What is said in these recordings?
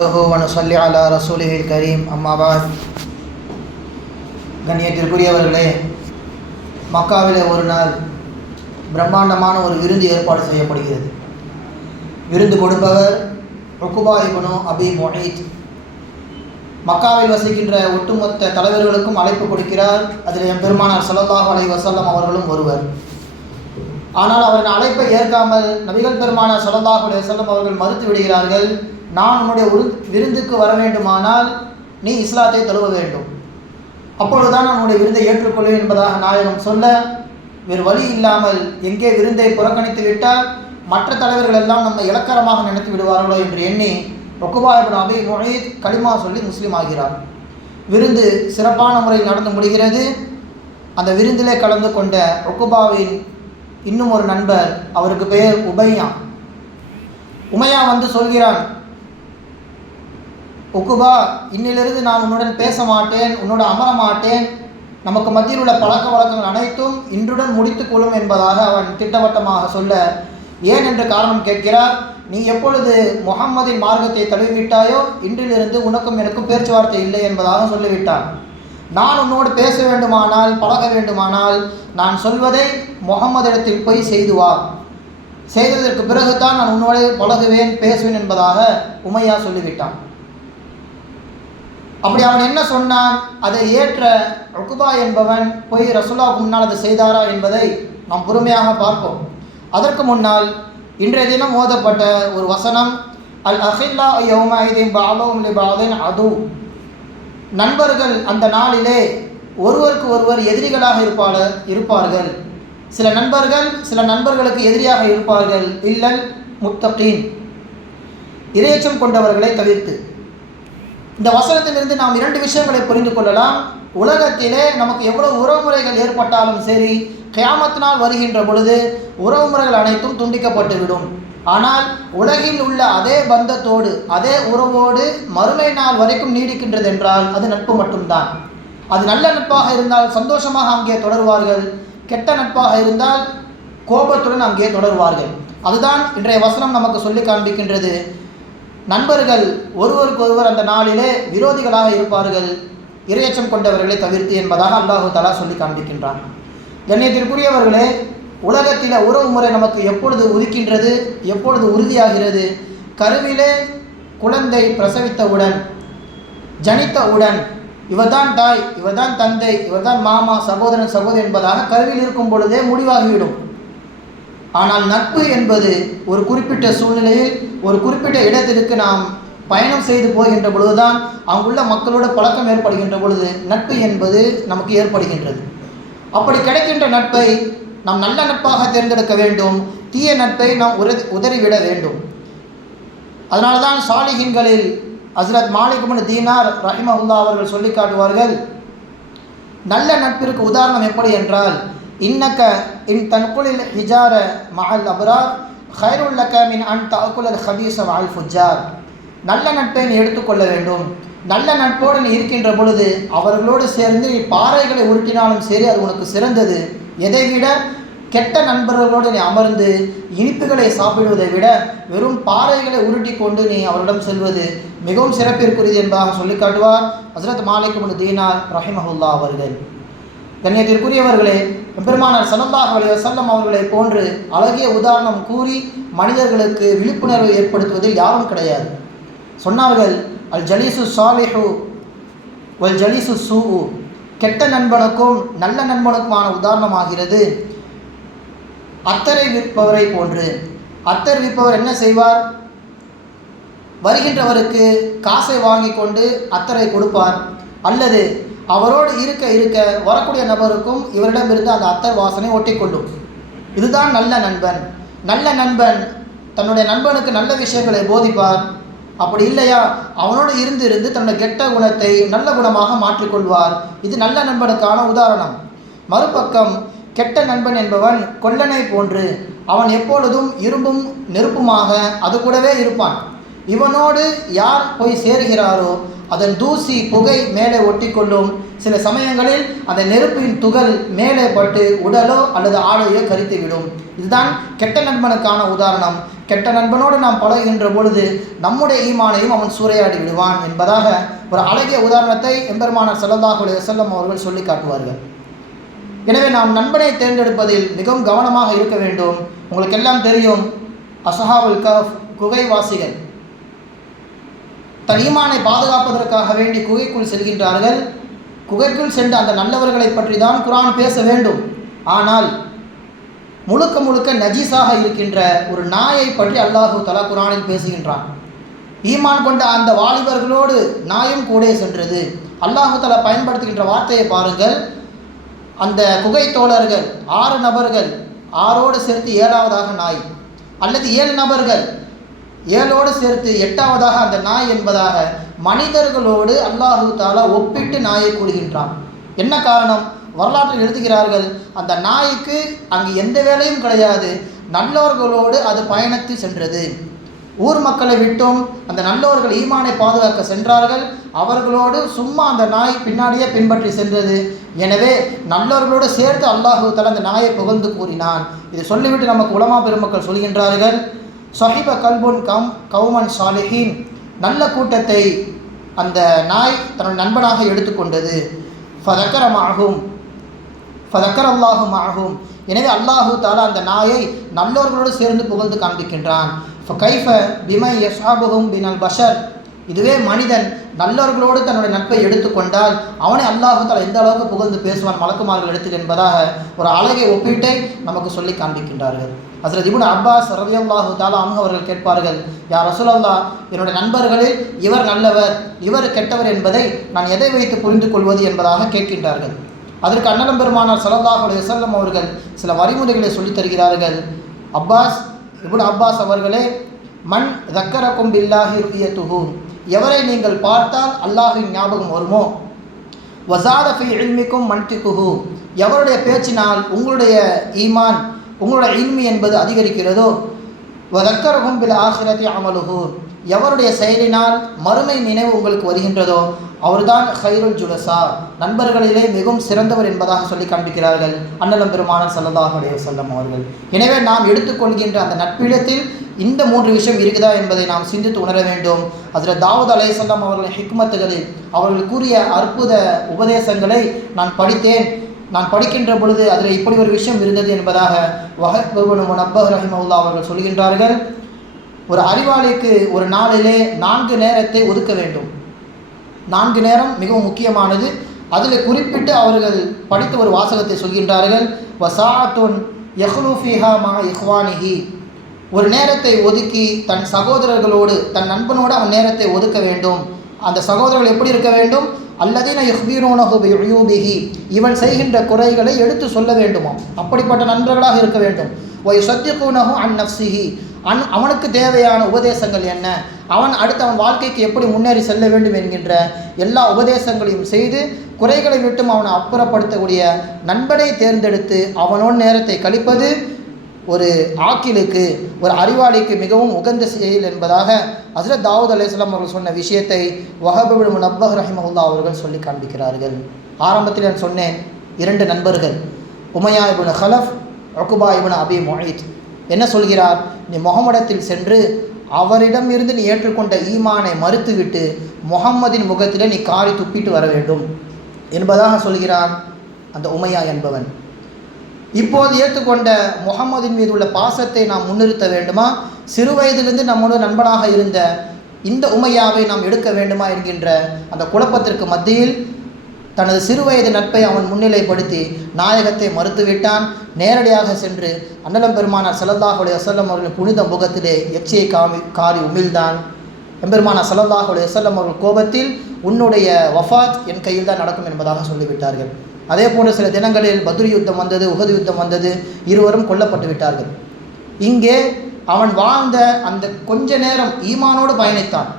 ونصلي على رسوله الكريم أما بعد கண்ணியத்திற்குரியவர்களே மக்காவிலே ஒரு நாள் பிரம்மாண்டமான ஒரு விருந்து ஏற்பாடு செய்யப்படுகிறது விருந்து கொடுப்பவர் ருக்குபா இபனு அபி மொஹீத் மக்காவில் வசிக்கின்ற ஒட்டுமொத்த தலைவர்களுக்கும் அழைப்பு கொடுக்கிறார் அதில் என் பெருமானார் ஸல்லல்லாஹு அலைஹி வஸல்லம் அவர்களும் ஒருவர் ஆனால் அவரின் அழைப்பை ஏற்காமல் நபிகள் பெருமானார் ஸல்லல்லாஹு அலைஹி வஸல்லம் அவர்கள் மறுத்து விடுகிறார்கள் நான் உன்னுடைய உரு விருந்துக்கு வர வேண்டுமானால் நீ இஸ்லாத்தை தழுவ வேண்டும். அப்பொழுதுதான் நான் உன்னுடைய விருந்தை ஏற்றுக்கொள்வேன் என்பதாக நாயகம் சொல்ல வேறு வழி இல்லாமல் எங்கே விருந்தை புறக்கணித்து விட்டால் மற்ற தலைவர்கள் எல்லாம் நம்ம இலக்கரமாக நினைத்து விடுவார்களோ என்று எண்ணி ரொக்குபாயிபின் அபி மொஹீத் களிமா சொல்லி முஸ்லீம் ஆகிறார். விருந்து சிறப்பான முறையில் நடந்து முடிகிறது. அந்த விருந்திலே கலந்து கொண்ட ரொக்குபாவின் இன்னும் ஒரு நண்பர் அவருக்கு பெயர் உபையா. உமையா வந்து சொல்கிறான் உக்குபா இன்னிலிருந்து நான் உன்னுடன் பேச மாட்டேன் உன்னோட அமர மாட்டேன் நமக்கு மத்தியில் உள்ள பழக்க வழக்கங்கள் அனைத்தும் இன்றுடன் முடித்து கொள்ளும் என்பதாக அவன் திட்டவட்டமாக சொல்ல ஏன் என்று காரணம் கேட்கிறார்? நீ எப்பொழுது முகம்மதின் மார்க்கத்தை தழுவிவிட்டாயோ இன்றிலிருந்து உனக்கும் எனக்கும் பேச்சுவார்த்தை இல்லை என்பதாக சொல்லிவிட்டான். நான் உன்னோடு பேச வேண்டுமானால் பழக வேண்டுமானால் நான் சொல்வதை முகம்மதிடத்தில் போய் செய்து வா. செய்ததற்கு பிறகுதான் நான் உன்னோடு பழகுவேன் பேசுவேன் என்பதாக உமையா சொல்லிவிட்டான். அப்படி அவன் என்ன சொன்னான்? அதை ஏற்ற ருக்குபா என்பவன் போய் ரசுல்லாவுக்கு முன்னால் அதை செய்தாரா என்பதை நாம் பொறுமையாக பார்ப்போம். அதற்கு முன்னால் இன்றைய தினம் ஓதப்பட்ட ஒரு வசனம் அல் அஹில்லா யோமாயுதீன் பாலோம் பாலின் அது. நண்பர்கள் அந்த நாளிலே ஒருவருக்கு ஒருவர் எதிரிகளாக இருப்பாள இருப்பார்கள். சில நண்பர்கள் சில நண்பர்களுக்கு எதிரியாக இருப்பார்கள். இல்லல் முத்தகீன். இறையச்சம் கொண்டவர்களை தவிர்த்து. இந்த வசனத்திலிருந்து நாம் இரண்டு விஷயங்களை புரிந்து கொள்ளலாம். உலகத்திலே நமக்கு எவ்வளவு உறவுமுறைகள் ஏற்பட்டாலும் சரி கியாமத்தினால் வருகின்ற பொழுது உறவுமுறைகள் அனைத்தும் துண்டிக்கப்பட்டுவிடும். ஆனால் உலகில் உள்ள அதே பந்தத்தோடு அதே உறவோடு மறுமை நாள் வரைக்கும் நீடிக்கின்றது என்றால் அது நட்பு மட்டும்தான். அது நல்ல நட்பாக இருந்தால் சந்தோஷமாக அங்கே தொடருவார்கள். கெட்ட நட்பாக இருந்தால் கோபத்துடன் அங்கே தொடருவார்கள். அதுதான் இன்றைய வசனம் நமக்கு சொல்லி காண்பிக்கின்றது. நண்பர்கள் ஒருவருக்கு ஒருவர் அந்த நாளிலே விரோதிகளாக இருப்பார்கள். இரையச்சம் கொண்டவர்களை தவிர்த்து என்பதாக அல்லாஹு தலா சொல்லி காண்பிக்கின்றான். கண்ணியத்திற்குரியவர்களே உலகத்தில் உறவு முறை நமக்கு எப்பொழுது உதிக்கின்றது எப்பொழுது உறுதியாகிறது? கருவிலே குழந்தை பிரசவித்தவுடன் ஜனித்தவுடன் இவர்தான் தாய் இவர்தான் தந்தை இவர்தான் மாமா சகோதரன் சகோதரி என்பதாக கருவில் இருக்கும் பொழுதே முடிவாகிவிடும். ஆனால் நட்பு என்பது ஒரு குறிப்பிட்ட சூழ்நிலையில் ஒரு குறிப்பிட்ட இடத்திற்கு நாம் பயணம் செய்து போகின்ற பொழுதுதான் அங்குள்ள மக்களோட பழக்கம் ஏற்படுகின்ற பொழுது நட்பு என்பது நமக்கு ஏற்படுகின்றது. அப்படி கிடைக்கின்ற நட்பை நாம் நல்ல நட்பாக தேர்ந்தெடுக்க வேண்டும். தீய நட்பை நாம் உதறி உதறிவிட வேண்டும். அதனால தான் சாலிஹின்களில் ஹசரத் மாலிகுமன் தீனார் ரஹிமஹுல்லா அவர்கள் சொல்லி காட்டுவார்கள் நல்ல நட்பிற்கு உதாரணம் எப்படி என்றால் இன்னக்க இன் தன்குலில் ஹிஜார மஹல் அபரார் ஹைருல்லக்க மின் அன் தாக்குலர் ஹபீச வால் ஃபுஜார் நல்ல நட்பை நீ எடுத்துக்கொள்ள வேண்டும். நல்ல நட்போடு நீ இருக்கின்ற பொழுது அவர்களோடு சேர்ந்து நீ பாறைகளை உருட்டினாலும் சரி அது உனக்கு சிறந்தது. எதை விட? கெட்ட நண்பர்களோடு நீ அமர்ந்து இனிப்புகளை சாப்பிடுவதை விட வெறும் பாறைகளை உருட்டி கொண்டு நீ அவரிடம் செல்வது மிகவும் சிறப்பிற்குரியது என்பதாக சொல்லி காட்டுவார் ஹசரத் மாலிக் தீனார் ரஹிமஹுல்லா அவர்கள். கண்ணியத்திற்குரியவர்களே பெருமானார் சல்லல்லாஹ் அலைஹி செல்லம் அவர்களை போன்று அழகிய உதாரணம் கூறி மனிதர்களுக்கு விழிப்புணர்வு ஏற்படுத்துவதில் யாரும் கிடையாது. சொன்னார்கள் அல் ஜலீசு சாலிஹு ஒல் ஜலீசு சூ கெட்ட நண்பனுக்கும் நல்ல நண்பனுக்குமான உதாரணமாகிறது. அத்தரை விற்பவரை போன்று. அத்தர் விற்பவர் என்ன செய்வார்? வருகின்றவருக்கு காசை வாங்கி கொண்டு அத்தரை கொடுப்பார். அல்லது அவரோடு இருக்க இருக்க வரக்கூடிய நபருக்கும் இவரிடமிருந்து அந்த அத்தர் வாசனை ஒட்டிக்கொள்ளும். இதுதான் நல்ல நண்பன். நல்ல நண்பன் தன்னுடைய நண்பனுக்கு நல்ல விஷயங்களை போதிப்பார். அப்படி இல்லையா? அவனோடு இருந்து இருந்து தன்னுடைய கெட்ட குணத்தை நல்ல குணமாக மாற்றிக்கொள்வார். இது நல்ல நண்பனுக்கான உதாரணம். மறுபக்கம் கெட்ட நண்பன் என்பவன் கொல்லனை போன்று அவன் எப்பொழுதும் இரும்பும் நெருப்புமாக அது கூடவே இருப்பான். இவனோடு யார் போய் சேர்கிறாரோ அதன் தூசி புகை மேலே ஒட்டிக்கொள்ளும். சில சமயங்களில் அந்த நெருப்பின் துகள் மேலே பட்டு உடலோ அல்லது ஆடையோ கரித்துவிடும். இதுதான் கெட்ட நண்பனுக்கான உதாரணம். கெட்ட நண்பனோடு நாம் பழகுகின்ற பொழுது நம்முடைய ஈமானையும் அவன் சூறையாடி விடுவான் என்பதாக ஒரு அழகிய உதாரணத்தை எம்பெருமானர் ஸல்லல்லாஹு அலைஹி அவர்கள் சொல்லி காட்டுவார்கள். எனவே நாம் நண்பனை தேர்ந்தெடுப்பதில் மிகவும் கவனமாக இருக்க வேண்டும். உங்களுக்கு எல்லாம் தெரியும் அசஹாவுல் கஃப் குகைவாசிகள் தன் ஈமானை பாதுகாப்பதற்காக வேண்டி குகைக்குள் செல்கின்றார்கள். குகைக்குள் சென்ற அந்த நல்லவர்களை பற்றி தான் குரான் பேச வேண்டும். ஆனால் முழுக்க முழுக்க நஜீஸாக இருக்கின்ற ஒரு நாயை பற்றி அல்லாஹு தலா குரானில் பேசுகின்றான். ஈமான் கொண்ட அந்த வாலிபர்களோடு நாயும் கூட சென்றது. அல்லாஹு தலா பயன்படுத்துகின்ற வார்த்தையை பாருங்கள். அந்த குகை தோழர்கள் ஆறு நபர்கள் ஆறோடு சேர்த்து ஏழாவதாக நாய் அல்லது ஏழு நபர்கள் ஏழோடு சேர்த்து எட்டாவதாக அந்த நாய் என்பதாக மனிதர்களோடு அல்லாஹு தாலா ஒப்பிட்டு நாயை கூறுகின்றான். என்ன காரணம்? வரலாற்றில் எழுதுகிறார்கள் அந்த நாய்க்கு அங்கு எந்த வேலையும் கிடையாது நல்லவர்களோடு அது பயணத்து சென்றது. ஊர் மக்களை விட்டும் அந்த நல்லவர்கள் ஈமானை பாதுகாக்க சென்றார்கள் அவர்களோடு சும்மா அந்த நாய் பின்னாடியே பின்பற்றி சென்றது. எனவே நல்லவர்களோடு சேர்த்து அல்லாஹு தலா அந்த நாயை புகழ்ந்து கூறினான். இதை சொல்லிவிட்டு நமக்கு உலமா பெருமக்கள் சொல்கின்றார்கள் சொஹிப கல்புன் கம் கவுமன் சாலிஹின் நல்ல கூட்டத்தை அந்த நாய் தன்னுடைய நண்பனாக எடுத்துக்கொண்டது. ஃபதக்கரமாகும் ஃபதக்கர் அல்லாஹும் ஆகும் எனவே அல்லாஹு தாலா அந்த நாயை நல்லவர்களோடு சேர்ந்து புகழ்ந்து காண்பிக்கின்றான். கைஃப பிமை பின் அல் பஷர் இதுவே மனிதன் நல்லவர்களோடு தன்னுடைய நட்பை எடுத்துக்கொண்டால் அவனை அல்லாஹு தாலா எந்த அளவுக்கு புகழ்ந்து பேசுவான் மலக்குமார்கள் எடுத்து என்பதாக ஒரு அழகிய ஒப்பீட்டை நமக்கு சொல்லி காண்பிக்கின்றார்கள். ஹசரத் இபுன் அப்பாஸ் ரவி அல்லாஹு தாலா அவங்க அவர்கள் கேட்பார்கள் யார் ரசூலல்லா என்னுடைய நண்பர்களில் இவர் நல்லவர் இவர் கெட்டவர் என்பதை நான் எதை வைத்து புரிந்து கொள்வது என்பதாக கேட்கின்றார்கள். அதற்கு அண்ணலம் பெருமானார் சல்லல்லாஹு அலைஹி அவர்கள் சில வழிமுறைகளை சொல்லித் தருகிறார்கள். அப்பாஸ் இபுன் அப்பாஸ் அவர்களே மண் தக்கரக்கும் பில்லாஹி துஹூ எவரை நீங்கள் பார்த்தால் அல்லாஹின் ஞாபகம் வருமோ? வசாதஃபி இல்மிக்கும் மன்திக்குஹு எவருடைய பேச்சினால் உங்களுடைய ஈமான் உங்களுடைய இல்மி என்பது அதிகரிக்கிறதோ? வதக்கரகும் பில் ஆசிரத்தி அமலுகு எவருடைய செயலினால் மறுமை நினைவு உங்களுக்கு வருகின்றதோ அவர்தான் ஹைருல் ஜுலசா. நண்பர்களிலே மிகவும் சிறந்தவர் என்பதாக சொல்லி காண்பிக்கிறார்கள் அண்ணலம் பெருமானன் சல்லதாக செல்லம் அவர்கள். எனவே நாம் எடுத்துக்கொள்கின்ற அந்த நட்பிடத்தில் இந்த மூன்று விஷயம் இருக்குதா என்பதை நாம் சிந்தித்து உணர வேண்டும். அதில் தாவூத் அலைஹிஸ்ஸலாம் அவர்களின் ஹிக்மத்துகளில் அவர்கள் கூறிய அற்புத உபதேசங்களை நான் படித்தேன். நான் படிக்கின்ற பொழுது அதில் இப்படி ஒரு விஷயம் இருந்தது என்பதாக வஹபுன் முனப்பஹ் ரஹிமவுல்லா அவர்கள் சொல்கின்றார்கள். ஒரு அறிவாளிக்கு ஒரு நாளிலே நான்கு நேரத்தை ஒதுக்க வேண்டும். நான்கு நேரம் மிகவும் முக்கியமானது. அதில் குறிப்பிட்டு அவர்கள் படித்த ஒரு வாசகத்தை சொல்கின்றார்கள் வசாத்துன் யஹ்லூஃபிஹா மா இஹ்வானிஹி. ஒரு நேரத்தை ஒதுக்கி தன் சகோதரர்களோடு தன் நண்பனோடு அவன் நேரத்தை ஒதுக்க வேண்டும். அந்த சகோதரர்கள் எப்படி இருக்க வேண்டும்? அல்லதீன யுஹ்பீரோனஹு இவன் செய்கின்ற குறைகளை எடுத்து சொல்ல வேண்டுமாம். அப்படிப்பட்ட நண்பர்களாக இருக்க வேண்டும். ஒய் சத்தியக்கூனஹு அன் நஃப்சிஹி அன் அவனுக்கு தேவையான உபதேசங்கள் என்ன? அவன் அடுத்து அவன் வாழ்க்கைக்கு எப்படி முன்னேறி செல்ல வேண்டும் என்கின்ற எல்லா உபதேசங்களையும் செய்து குறைகளை விட்டும் அவனை அப்புறப்படுத்தக்கூடிய நண்பனை தேர்ந்தெடுத்து அவனோட நேரத்தை கழிப்பது ஒரு ஆக்கிலுக்கு ஒரு அறிவாளிக்கு மிகவும் உகந்த செயல் என்பதாக ஹசரத் தாவூத் அலையாம் அவர்கள் சொன்ன விஷயத்தை வஹபுல் நப்பஹ் ரஹிமஹுல்லா அவர்கள் சொல்லி காண்பிக்கிறார்கள். ஆரம்பத்தில் நான் சொன்னேன் இரண்டு நண்பர்கள் உமையா இபுன் ஹலஃப் அகுபா இபுன் அபி மொஹித் என்ன சொல்கிறார்? நீ முகமடத்தில் சென்று அவரிடம் இருந்து நீ ஏற்றுக்கொண்ட ஈமானை மறுத்துவிட்டு முகம்மதின் முகத்தில் நீ காரி துப்பிட்டு வர வேண்டும் என்பதாக சொல்கிறான் அந்த உமையா என்பவன். இப்போது ஏற்றுக்கொண்ட முகம்மதின் மீது உள்ள பாசத்தை நாம் முன்னிறுத்த வேண்டுமா? சிறு வயதிலிருந்து நம்மோடு நண்பனாக இருந்த இந்த உமையாவை நாம் எடுக்க வேண்டுமா? என்கின்ற அந்த குழப்பத்திற்கு மத்தியில் தனது சிறுவயது நட்பை அவன் முன்னிலைப்படுத்தி நாயகத்தை மறுத்துவிட்டான். நேரடியாக சென்று அன்னலம் பெருமானார் சல்லல்லாஹ் அவர்களின் புனித முகத்திலே எச்சியை காமி காரி உமிழ்ந்தான். எம்பெருமானார் சல்லல்லாஹ் வசல்லம் அவர்கள் கோபத்தில் உன்னுடைய வஃபாத் என் கையில் தான் நடக்கும் என்பதாக சொல்லிவிட்டார்கள். அதே போன்று சில தினங்களில் பத்ரி யுத்தம் வந்தது உகது யுத்தம் வந்தது இருவரும் கொல்லப்பட்டு விட்டார்கள். இங்கே அவன் வாழ்ந்த அந்த கொஞ்ச நேரம் ஈமானோடு பயணித்தான்.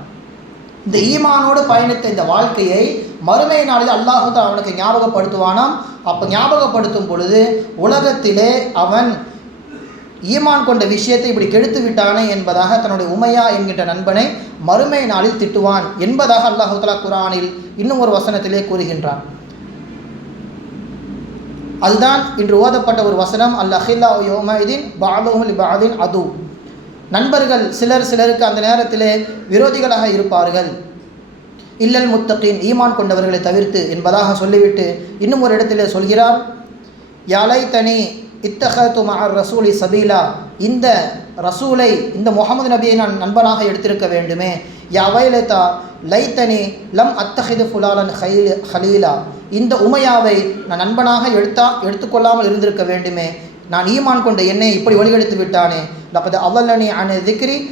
இந்த ஈமானோடு பயணித்த இந்த வாழ்க்கையை மறுமை நாளில் அல்லாஹு தான் அவனுக்கு ஞாபகப்படுத்துவானாம். அப்போ ஞாபகப்படுத்தும் பொழுது உலகத்திலே அவன் ஈமான் கொண்ட விஷயத்தை இப்படி கெடுத்து விட்டானே என்பதாக தன்னுடைய உமையா என்கின்ற நண்பனை மறுமை நாளில் திட்டுவான் என்பதாக அல்லாஹு தலா குரானில் இன்னும் ஒரு வசனத்திலே கூறுகின்றான். அதுதான் இன்று ஓதப்பட்ட ஒரு வசனம். அல் அஹில்லா யோமதின் பாலுஹுல் பாதின் அது. நண்பர்கள் சிலர் சிலருக்கு அந்த நேரத்திலே விரோதிகளாக இருப்பார்கள். இல்லல் முத்தகின் ஈமான் கொண்டவர்களை தவிர்த்து என்பதாக சொல்லிவிட்டு இன்னும் ஒரு இடத்திலே சொல்கிறார். யாலை தனி இத்தகத்து மஹர் ரசூலி சபீலா இந்த ரசூலை இந்த முகமது நபியை நான் நண்பனாக எடுத்திருக்க வேண்டுமே. யாவைலதா லைத்தனி லம் அத்தஹிது ஃபுலாலன் ஹைல் ஹலீலா இந்த உமையாவை நான் நண்பனாக எடுத்தா எடுத்துக்கொள்ளாமல் இருந்திருக்க வேண்டுமே. நான் ஈமான் கொண்ட என்னை இப்படி வழிகெடுத்து விட்டானே. لقد أضلني عن الذكر